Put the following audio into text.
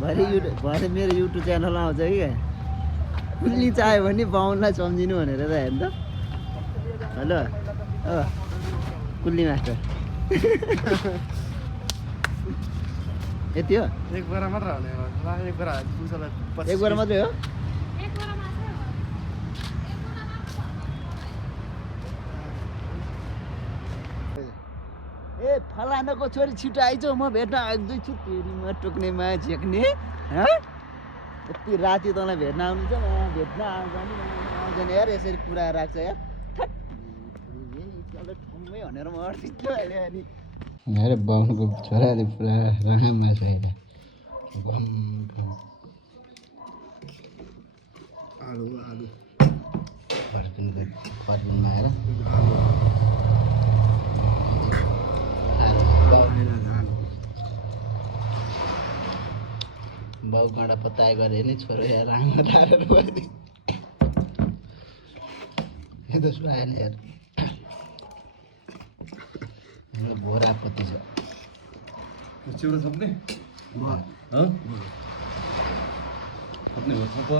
भरे मेरो YouTube channel आउँछ कि कुल्ली चाह्यो भने बाहुनलाई सम्झिनु भनेर त हेर्नु त हेलो कुल्ली मास्टर यति हो एक बोरा मात्र हाल्ने एक बोरा पुग्छ एक बोरा मात्रै हो ए फलानाको छोरी छिटो आइज म भेट्न आउँदै छु तेरीमा टोक्नेमा झेक्ने यति राति तँलाई भेट्न आउनु छ भेट्न आउँछ नि यार यसरी कुरा राख्छ यार ठुम्मै भनेर म अड्किन्छु अहिले अनि हेर बाहुनको छोराले पुरा रामा छ हेर आलु आलु फर्किनमा हेर बाउ काँडा पताए गरे नि छोरो या रामा धारेर पनि यो त सुहाएन यार बोरा पत्ती छ चिउरा थप्ने हो थप्ने हो